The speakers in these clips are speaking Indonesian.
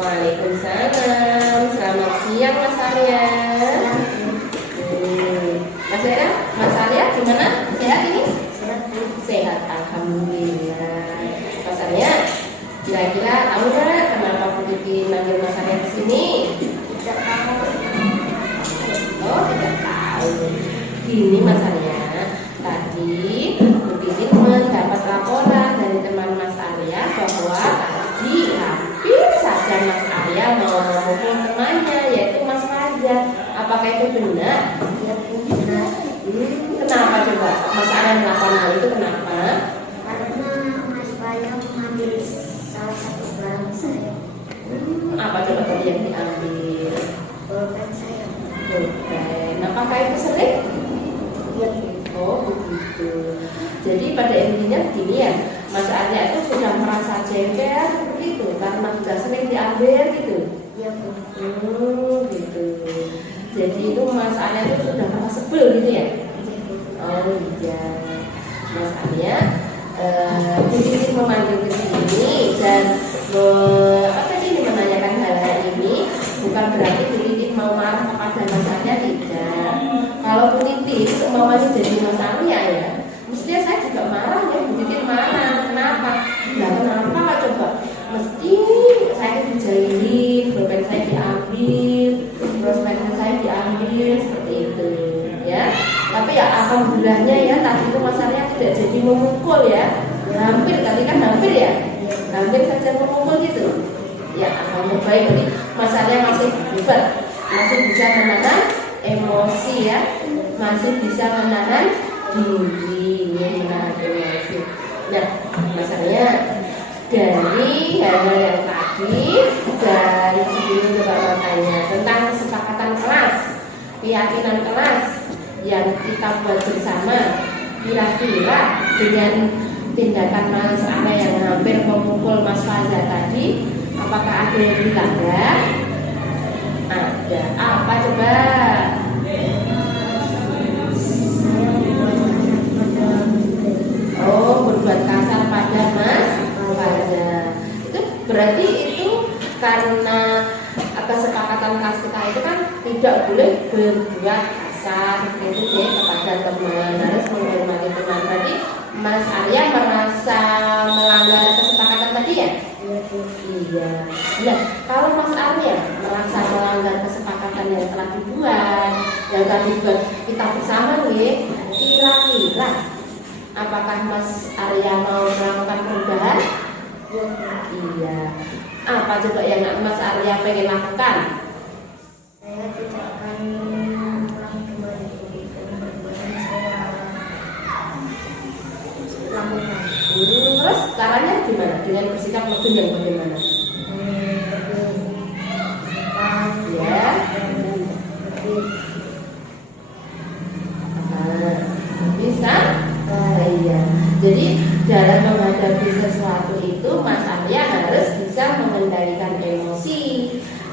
Waalaikumsalam. Selamat siang Mas Arya. Mas Arya, Mas Arya gimana? Sehat ini? Sehat, alhamdulillah. Mas Arya, kira-kira tahu nggak kenapa Bu Titi manggil Mas Arya ke sini? Tidak tahu. Oh, tidak tahu. Gini Mas Arya, tadi Bu Titi mendapat laporan dari teman Mas Arya bahwa tadi hampir saja Mas Arya mau menghubung temannya, yaitu Mas Fajar. Apakah itu benar? Ya, benar. Kenapa coba Mas Arya melakukan hal itu? Kenapa? Karena Mas Bayu mengambil salah satu barang saya. Apa coba tadi yang diambil? Pulpen saya. Pulpen. Apakah itu sering? Ya, Oh begitu. Jadi pada intinya begini ya, Mas Arya itu sudah merasa jengkel seperti itu karena sudah sering diambil gitu. ya, Gitu. Jadi itu Mas Arya itu sudah merasa sebel gitu ya? Oh iya. Mas Arya ingin memanggil ke sini dan menanyakan hal ini bukan berarti Bu Titik mau marah kepada Mas Arya, tidak. Kalau Bu Titik umpamanya jadi Mas Arya ya, mestinya saya juga marah ya, Bu Titik marah. Kenapa? Nah kenapa coba? Mesti saya dijahilin, pulpen saya diambil, terus pensil saya diambil seperti itu ya. Tapi ya alhamdulillahnya ya tadi itu Mas Arya tidak jadi memukul ya. Hampir tadi kan hampir ya. Hampir saja memukul gitu. Ya alhamdulillah baik. Jadi Mas Arya masih hebat, masih bisa menahan emosi ya, masih bisa menahan diri, menahan emosi. Nah Mas Arya, dari hal-hal yang tadi dan sebelum coba bertanya tentang kesepakatan kelas, keyakinan kelas yang kita buat bersama, kira-kira dengan tindakan Mas Arya yang hampir memukul Mas Fajar tadi, apakah ada yang dilanggar? Ada. Apa coba? Oh, berbuat kasar pada Mas Fajar. Itu berarti itu karena kesepakatan kelas kita itu kan tidak boleh berbuat kasar itu ya kepada teman, harus menghormati teman. Berarti Mas Arya merasa melanggar kesepakatan tadi ya? Iya. Nah, kalau Mas Arya merasa melanggar kesepakatan yang telah dibuat, yang tadi buat kita bersama nih, kira-kira apakah Mas Arya mau melakukan perubahan? Iya. Apa coba yang Mas Arya pengen lakukan? saya tidak akan mengulangi kembali perbuatan saya lakukan. Terus caranya gimana? Dengan bersikap lebih yang bagaimana? Ya. Bisa? Iya. Jadi dalam menghadapi sesuatu itu Mas Arya harus bisa mengendalikan emosi,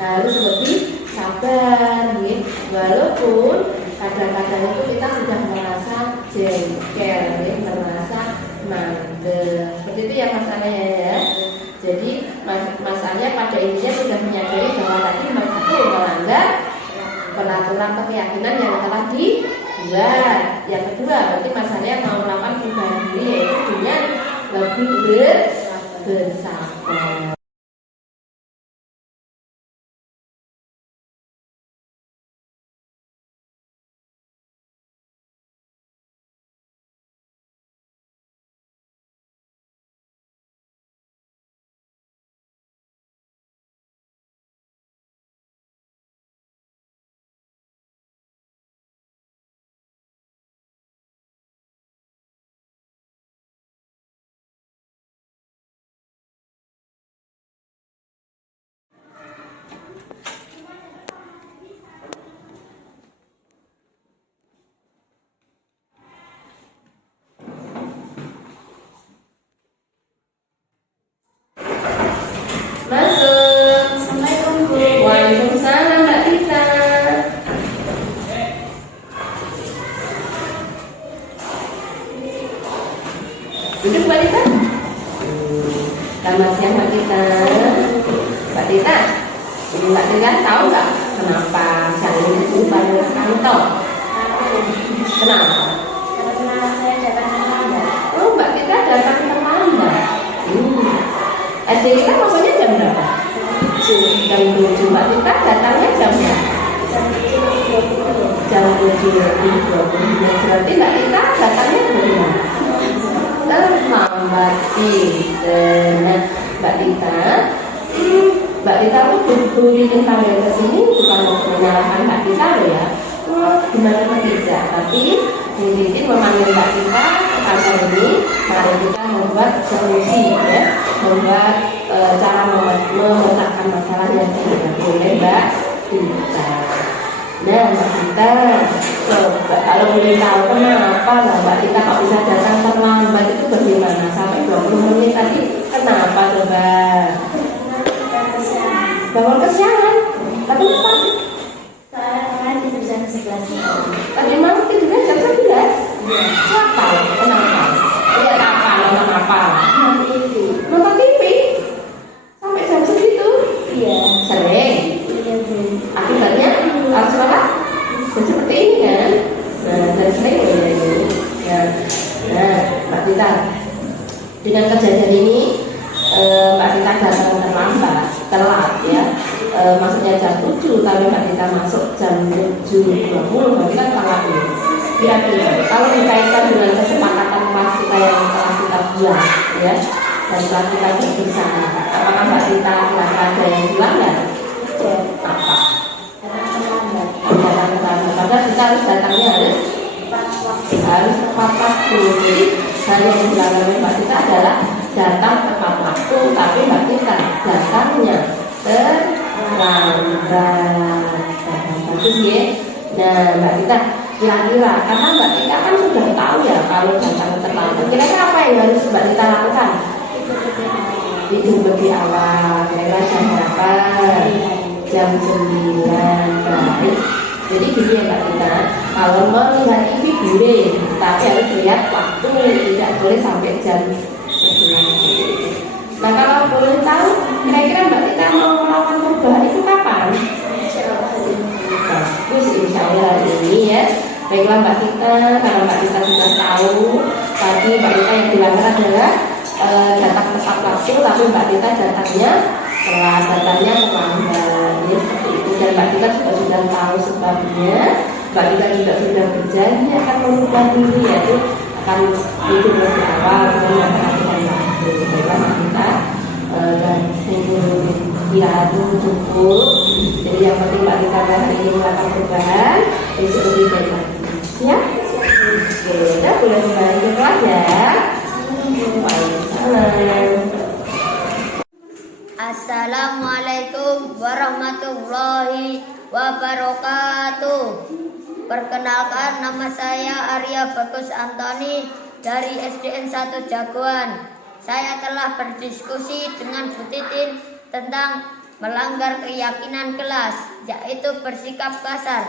harus lebih sabar, gitu. Walaupun kadang-kadang itu kita sudah merasa jengkel, gitu, merasa mandek. Seperti itu ya Mas Arya ya. Jadi Mas Arya pada intinya sudah menyadari bahwa tadi Mas itu melanggar peraturan keyakinan yang telah dibuat. Yang kedua, berarti Mas Arya mau melakukan perubahan diri, yaitu dengan lebih bersabar. Masuk. Assalamualaikum Bu. Waalaikumsalam Mbak Tita. Duduk Mbak Tita. Selamat siang Mbak Tita. Mbak Tita, Mbak Tika tahu nggak kenapa jam itu pada kantor? Kenapa? Karena saya datang terlambat. Oh, Mbak Tika datang terlambat. SD kita masuknya jam berapa? Jam 7. Mbak Tika datangnya jam berapa? Jam 7 lebih 20. Berarti Mbak Tika datangnya berapa? Terlambat. Nah, Mbak Tika tuh bikin panggil ke sini bukan mau menyalahkan Mbak Tika loh ya. Gimana tidak, tapi Bu Titin memanggil Mbak Tika karena ini mari kita membuat solusi ya, membuat cara memecahkan masalah yang tidak boleh Mbak Tika. Nah, Mbak Tika, kalau boleh tahu kenapa Mbak Tika kok bisa datang terlambat itu bagaimana? Sampai 20 menit tadi kenapa coba? Bangun kesiangan. Tapi kenapa? Saya tidur jam 11 Tadi malam tidurnya jam 11. Siapa? Kenapa? Lihat apa? Nonton apa? Nonton TV. Sampai jam segitu? Iya. Sering. Iya, Bu. Akibatnya harus sholat. Seperti ini kan? Nah, dan sering ya. Nah, Mbak Tita, dengan kejadian ini Mbak Tita datang terlambat, telat ya. Maksudnya jam 7, tapi Mbak Tita masuk jam 7.20, berarti kan telat ya. Kira-kira kalau dikaitkan dengan kesepakatan kelas kita yang telah kita buat ya, dan telah kita bersama, apakah Mbak Tita ada yang dilanggar? Apa? Karena terlambat. Maka kita harus datangnya harus tepat waktu. Jadi hal yang dilanggar oleh Mbak Tita adalah datang tepat waktu, tapi Mbak Tita datangnya terlambat. Bagus ya. Nah, Mbak Tita kira-kira karena Mbak Tita kan sudah tahu ya kalau datang terlambat. Kira-kira apa yang harus Mbak Tita lakukan? Itu lebih awal. Kira-kira jam berapa? Jam 9. Baik. Jadi gini ya Mbak Tita, kalau melihat TV boleh, tapi harus lihat waktu, tidak boleh sampai jam 9. Nah, kalau boleh tahu, kira-kira Mbak Tita mau melakukan perubahan itu kapan? Bagus, insya Allah hari ini ya. Baiklah Mbak Tita, karena Mbak Tita sudah tahu, tadi Mbak Tita yang dilanggar adalah datang tepat waktu, tapi Mbak Tita datangnya terlambat. Ya, seperti itu. Dan Mbak Tita juga sudah tahu sebabnya. Mbak Tita juga sudah berjanji akan merubah diri, yaitu akan tidur lebih awal dengan perhatian waktu. Baiklah Mbak Tita, dan itu cukup. Jadi yang penting Mbak Tita hari ini melakukan perubahan, besok lebih baik lagi. Ya? Oke, kita boleh kembali ke kelas ya. Assalamualaikum warahmatullahi wabarakatuh. Perkenalkan, nama saya Arya Bagus Antoni dari SDN 1 Jagoan. Saya telah berdiskusi dengan Bu Titin tentang melanggar keyakinan kelas, yaitu bersikap kasar.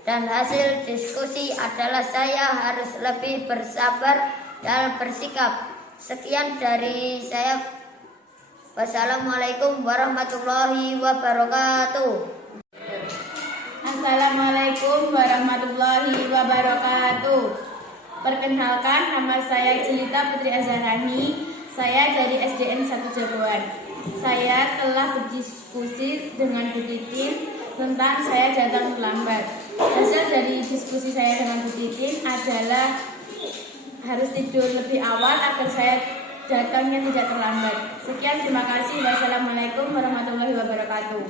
Dan hasil diskusi adalah saya harus lebih bersabar dalam bersikap. Sekian dari saya. Wassalamualaikum warahmatullahi wabarakatuh. Assalamualaikum warahmatullahi wabarakatuh. Perkenalkan, nama saya Jelita Putri Azharani. Saya dari SDN 1 Jagoan. Saya telah berdiskusi dengan Bu Titin tentang saya datang terlambat. Hasil dari diskusi saya dengan Bu Titin adalah harus tidur lebih awal agar saya datangnya tidak terlambat. Sekian, terima kasih. Wassalamualaikum warahmatullahi wabarakatuh.